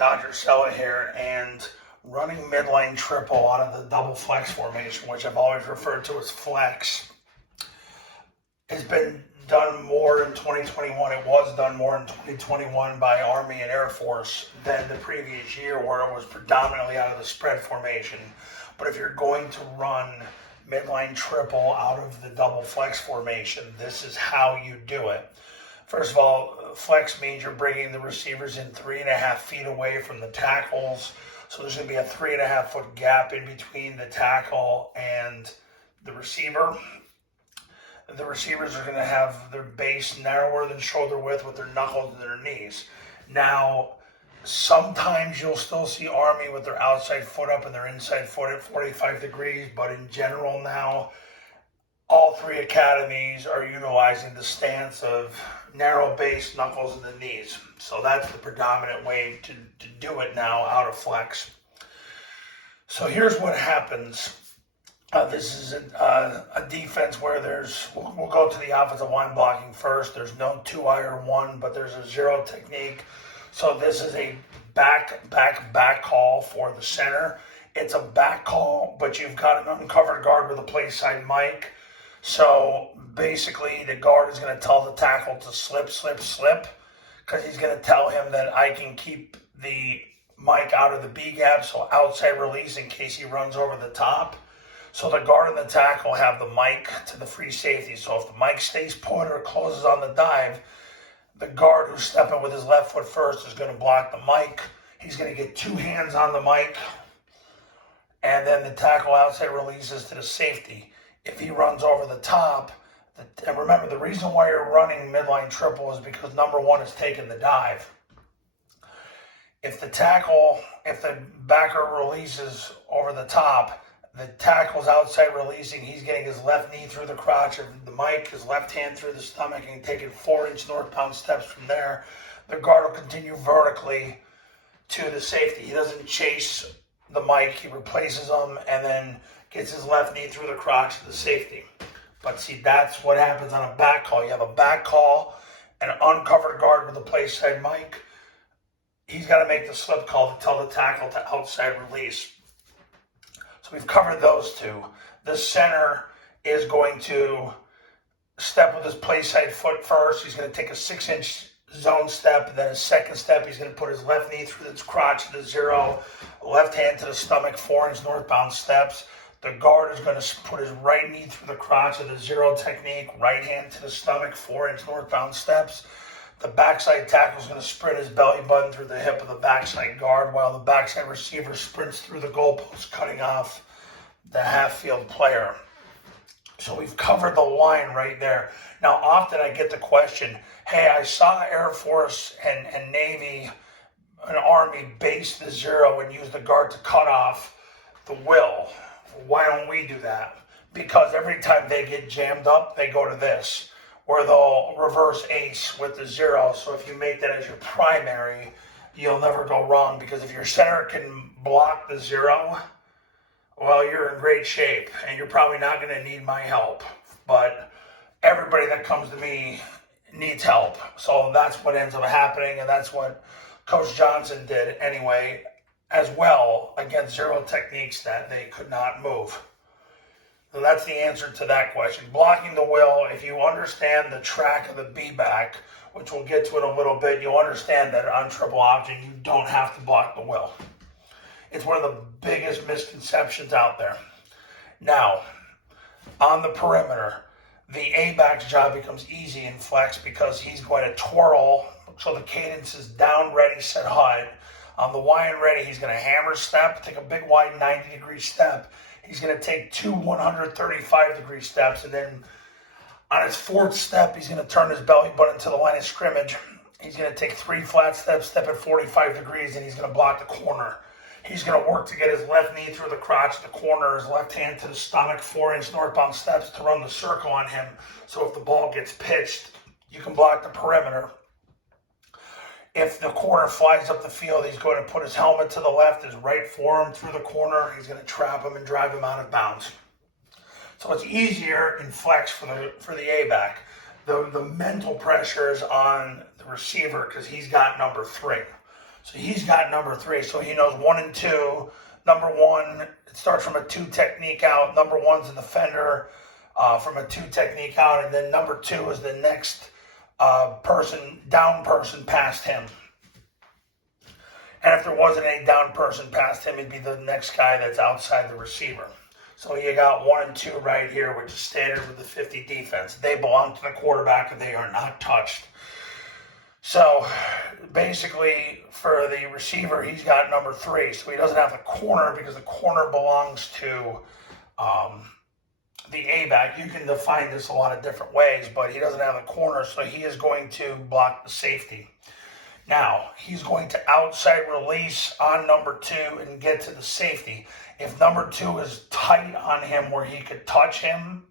Dr. Sella here, and running midline triple out of the double flex formation, which I've always referred to as flex, has been done more in 2021. It was done more in 2021 by Army and Air Force than the previous year, where it was predominantly out of the spread formation. But if you're going to run midline triple out of the double flex formation, this is how you do it. First of all, flex means you're bringing the receivers in 3.5 feet away from the tackles. So there's going to be a 3.5 foot gap in between the tackle and the receiver. The receivers are going to have their base narrower than shoulder width with their knuckles and their knees. Now, sometimes you'll still see Army with their outside foot up and their inside foot at 45 degrees, but in general now, all three academies are utilizing the stance of narrow base, knuckles, and the knees. So that's the predominant way to do it now out of flex. So here's what happens. This is a defense where we'll go to the offensive line blocking first. There's no 2-eye or 1, but there's a zero technique. So this is a back call for the center. It's a back call, but you've got an uncovered guard with a play side mic. So basically the guard is going to tell the tackle to slip, because he's going to tell him that I can keep the mic out of the B gap, so outside release in case he runs over the top. So the guard and the tackle have the mic to the free safety. So if the mic stays put or closes on the dive, the guard who's stepping with his left foot first is going to block the mic. He's going to get 2 hands on the mic, and then the tackle outside releases to the safety. If he runs over the top, and remember, the reason why you're running midline triple is because number one is taking the dive. If the backer releases over the top, the tackle's outside releasing, he's getting his left knee through the crotch of the mic, his left hand through the stomach, and taking 4-inch northbound steps from there. The guard will continue vertically to the safety. He doesn't chase the mic, he replaces them, and then gets his left knee through the crotch to the safety. But see, that's what happens on a back call. You have a back call and an uncovered guard with a play side mic. He's got to make the slip call to tell the tackle to outside release. So we've covered those two. The center is going to step with his play side foot first. He's going to take a 6-inch zone step, and then a second step, he's going to put his left knee through its crotch to the zero, left hand to the stomach, 4-inch northbound steps. The guard is going to put his right knee through the crotch of the zero technique, right hand to the stomach, 4-inch northbound steps. The backside tackle is going to sprint his belly button through the hip of the backside guard, while the backside receiver sprints through the goalpost, cutting off the half-field player. So we've covered the line right there. Now, often I get the question, hey, I saw Air Force and Navy and Army base the zero and use the guard to cut off the will. Why don't we do that? Because every time they get jammed up, they go to this, where they'll reverse ace with the zero. So if you make that as your primary, you'll never go wrong, because if your center can block the zero, well, you're in great shape, and you're probably not going to need my help. But everybody that comes to me needs help. So that's what ends up happening, and that's what Coach Johnson did anyway, as well, against zero techniques that they could not move. So that's the answer to that question. Blocking the will, if you understand the track of the B-back, which we'll get to in a little bit, you'll understand that on triple option, you don't have to block the will. It's one of the biggest misconceptions out there. Now, on the perimeter, the A-back's job becomes easy in flex because he's going to twirl, so the cadence is down, ready, set, hut. On the Y and ready, he's going to hammer step, take a big wide 90-degree step. He's going to take 2 135-degree steps, and then on his 4th step, he's going to turn his belly button to the line of scrimmage. He's going to take 3 flat steps, step at 45 degrees, and he's going to block the corner. He's going to work to get his left knee through the crotch of the corner, his left hand to the stomach, 4-inch northbound steps to run the circle on him. So if the ball gets pitched, you can block the perimeter. If the corner flies up the field, he's going to put his helmet to the left, his right forearm through the corner. He's going to trap him and drive him out of bounds. So it's easier in flex for the A-back. The mental pressure is on the receiver because he's got number 3. So he's got number 3. So he knows 1 and 2. Number 1, it starts from a 2 technique out. Number 1's a defender from a 2 technique out. And then number 2 is the next down person past him. And if there wasn't any down person past him, it'd be the next guy that's outside the receiver. So you got 1 and 2 right here, which is standard with the 50 defense. They belong to the quarterback and they are not touched. So basically for the receiver, he's got number 3. So he doesn't have the corner because the corner belongs to the A-back. You can define this a lot of different ways, but he doesn't have the corner, so he is going to block the safety. Now, he's going to outside release on number 2 and get to the safety. If number 2 is tight on him where he could touch him,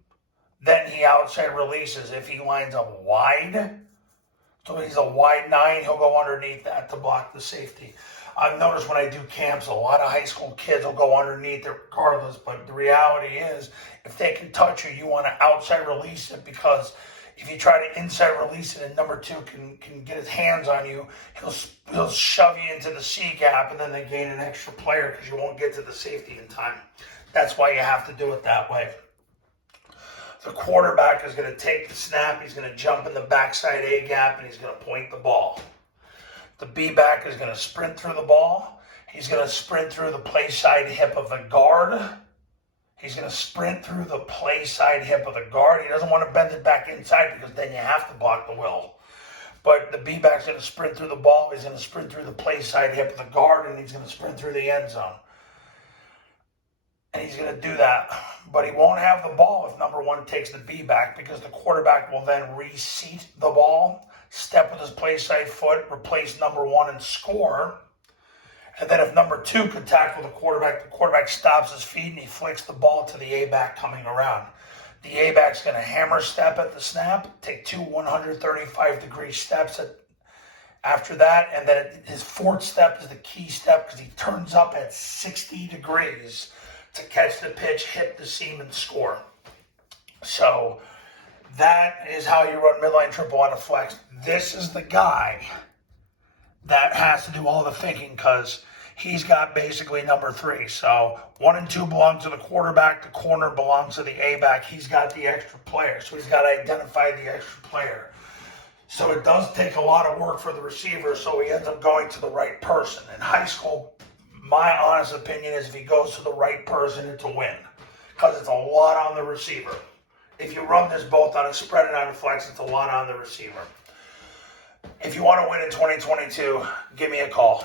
then he outside releases. If he lines up wide, so he's a wide 9, he'll go underneath that to block the safety. I've noticed when I do camps, a lot of high school kids will go underneath it regardless, but the reality is, if they can touch you, you want to outside release it, because if you try to inside release it and number 2 can get his hands on you, he'll shove you into the C gap, and then they gain an extra player because you won't get to the safety in time. That's why you have to do it that way. The quarterback is going to take the snap, he's going to jump in the backside A gap, and he's going to point the ball. The B-back is going to sprint through the ball. He's going to sprint through the play side hip of the guard. He's going to sprint through the play side hip of the guard. He doesn't want to bend it back inside because then you have to block the will. But the B-back's going to sprint through the ball. He's going to sprint through the play side hip of the guard, and he's going to sprint through the end zone. And he's going to do that. But he won't have the ball if number 1 takes the B-back, because the quarterback will then reseat the ball, step with his play side foot, replace number 1 and score. And then if number 2 could tackle the quarterback stops his feet and he flicks the ball to the A-back coming around. The A-back's going to hammer step at the snap, take 2 135-degree steps after that, and then his 4th step is the key step because he turns up at 60 degrees to catch the pitch, hit the seam, and score. So that is how you run midline triple out of flex. This is the guy that has to do all the thinking because he's got basically number 3. So 1 and 2 belong to the quarterback. The corner belongs to the A-back. He's got the extra player. So he's got to identify the extra player. So it does take a lot of work for the receiver, so he ends up going to the right person. In high school, my honest opinion is if he goes to the right person, it's a win because it's a lot on the receiver. If you run this both on a spread and on a flex, it's a lot on the receiver. If you want to win in 2022, give me a call.